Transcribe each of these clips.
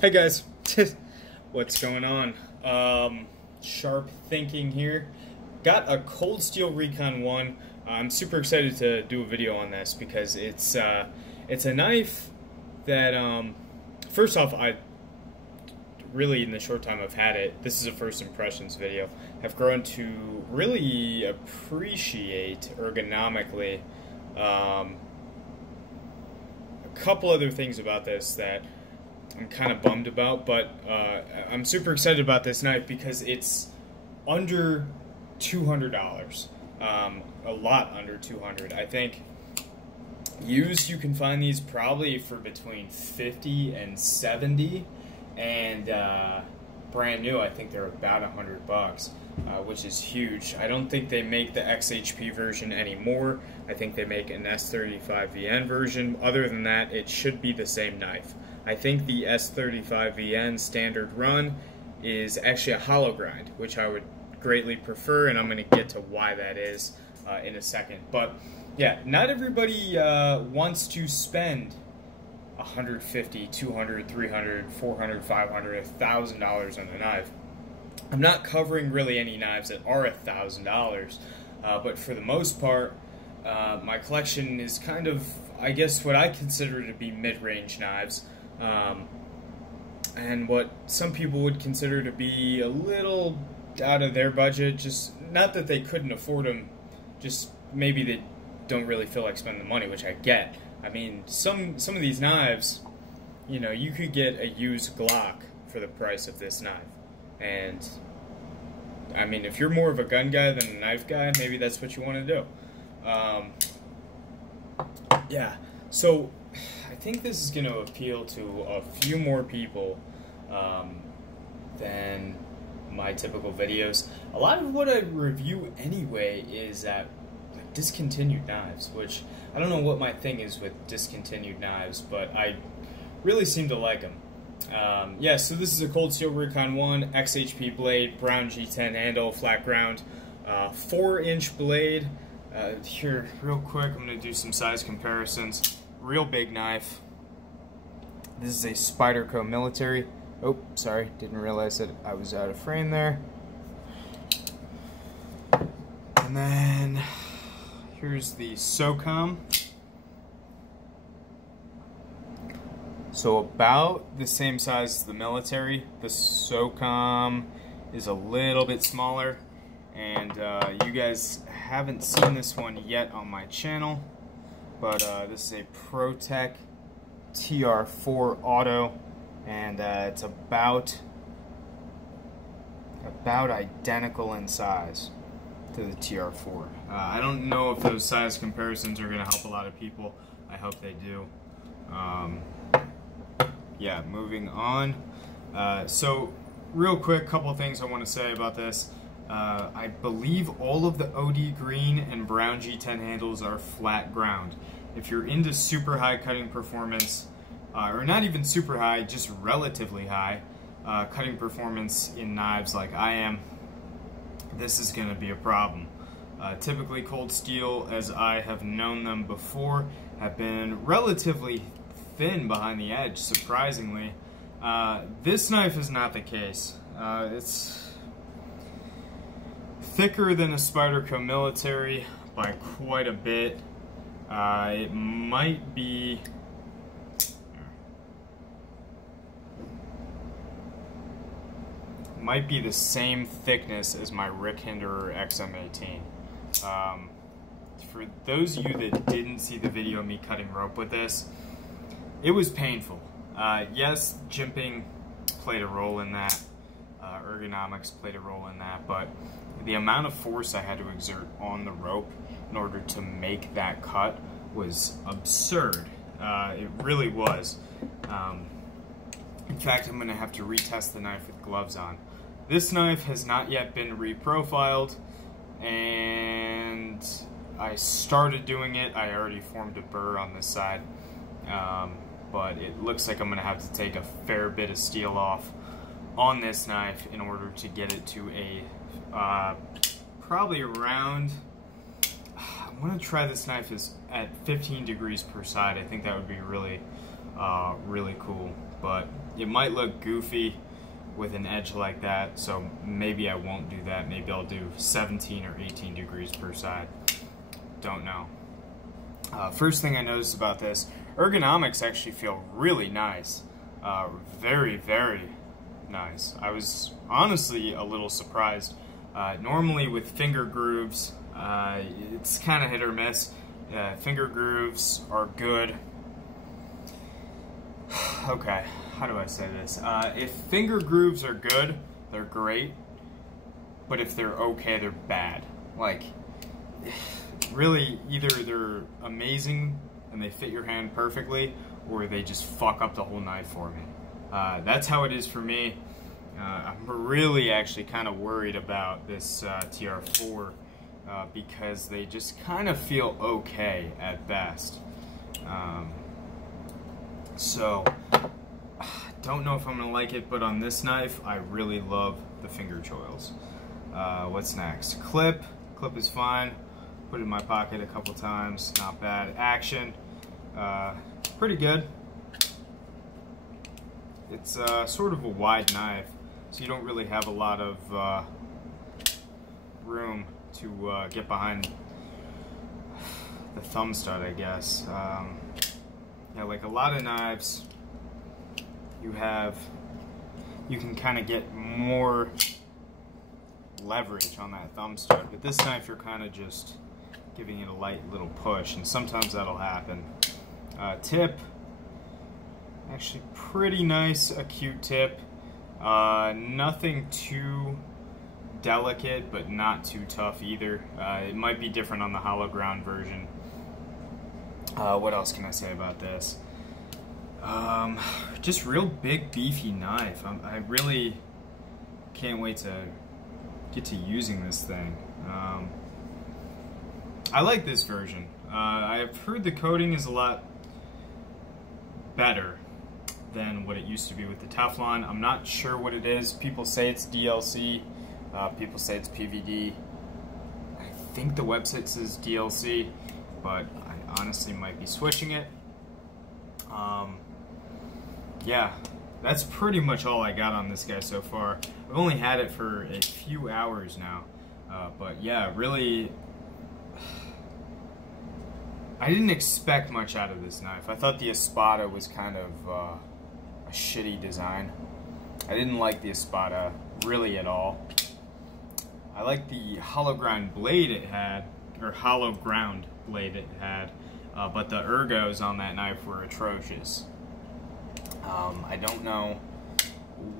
Hey guys, what's going on? Sharp thinking here. Got a cold steel Recon 1. I'm super excited to do a video on this because it's a knife that first off, I really, in the short time I've had it, this is a first impressions video, have grown to really appreciate ergonomically. A couple other things about this that I'm kind of bummed about, but I'm super excited about this knife because it's under $200. A lot under $200. I think used you can find these probably for between $50 and $70, and brand new I think they're about $100, which is huge. I don't think they make the XHP version anymore. I think they make an S35VN version. Other than that, it should be the same knife. I think the S35VN standard run is actually a hollow grind, which I would greatly prefer, and I'm going to get to why that is in a second. But yeah, not everybody wants to spend $150, $200, $300, $400, $500, $1,000 on a knife. I'm not covering really any knives that are $1,000, but for the most part, my collection is kind of, I guess, what I consider to be mid-range knives. And what some people would consider to be a little out of their budget, just not that they couldn't afford them, just maybe they don't really feel like spending the money, which I get. I mean, some of these knives, you know, you could get a used Glock for the price of this knife. And I mean, if you're more of a gun guy than a knife guy, maybe that's what you want to do. Yeah, so I think this is going to appeal to a few more people than my typical videos. A lot of what I review anyway is like discontinued knives, which I don't know what my thing is with discontinued knives, but I really seem to like them. Yeah, so this is a cold steel Recon 1, XHP blade, brown G10 handle, flat ground, 4-inch blade. Here, real quick, I'm going to do some size comparisons. Real big knife. This is a Spyderco military. Oh, sorry, didn't realize that I was out of frame there. And then here's the SOCOM. So about the same size as the military. The SOCOM is a little bit smaller, and you guys haven't seen this one yet on my channel, but this is a ProTech TR4 Auto, and it's about identical in size to the TR4. I don't know if those size comparisons are going to help a lot of people. I hope they do. Yeah, moving on. So real quick, couple things I want to say about this. I believe all of the OD green and brown G10 handles are flat ground. If you're into super high cutting performance, or not even super high, just relatively high cutting performance in knives like I am, this is going to be a problem. Typically cold steel, as I have known them before, have been relatively thin behind the edge, surprisingly. This knife is not the case. It's thicker than a Spyderco military by quite a bit. It might be the same thickness as my Rick Hinderer XM18. For those of you that didn't see the video of me cutting rope with this, it was painful. Yes, jimping played a role in that, ergonomics played a role in that, but the amount of force I had to exert on the rope in order to make that cut was absurd. It really was. In fact, I'm going to have to retest the knife with gloves on. This knife has not yet been reprofiled, and I started doing it. I already formed a burr on this side, but it looks like I'm going to have to take a fair bit of steel off on this knife in order to get it to a probably around, I want to try this knife at 15 degrees per side. I think that would be really really cool. But It might look goofy with an edge like that, so maybe I won't do that. Maybe I'll do 17 or 18 degrees per side. Don't know. First thing I noticed about this, ergonomics actually feel really nice. Very, very nice. I was honestly a little surprised. Normally with finger grooves, it's kind of hit or miss. Finger grooves are good. Okay, how do I say this? If finger grooves are good, they're great. But if they're okay, they're bad. Like, really, either they're amazing and they fit your hand perfectly, or they just fuck up the whole knife for me. That's how it is for me. I'm really actually kind of worried about this TR4 because they just kind of feel okay at best. So, don't know if I'm gonna like it, but on this knife, I really love the finger choils. What's next? Clip. Clip is fine. Put it in my pocket a couple times. Not bad. Action. Pretty good. It's sort of a wide knife, so you don't really have a lot of room to get behind the thumb stud, I guess. Yeah, like a lot of knives, you can kind of get more leverage on that thumb stud. With this knife, you're kind of just giving it a light little push, and sometimes that'll happen. Tip, actually pretty nice, acute tip. Nothing too delicate, but not too tough either. It might be different on the hollow ground version. What else can I say about this? Just real big, beefy knife. I really can't wait to get to using this thing. I like this version. I've heard the coating is a lot better than what it used to be with the Teflon. I'm not sure what it is. People say it's DLC. People say it's PVD. I think the website says DLC, but I honestly might be switching it. Yeah, that's pretty much all I got on this guy so far. I've only had it for a few hours now, but yeah, really, I didn't expect much out of this knife. I thought the Espada was kind of a shitty design. I didn't like the Espada really at all. I like the hollow ground blade it had, or hollow ground blade it had, but the ergos on that knife were atrocious. I don't know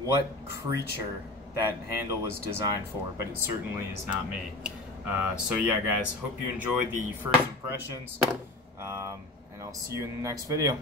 what creature that handle was designed for, but it certainly is not me. So yeah, guys, hope you enjoyed the first impressions, and I'll see you in the next video.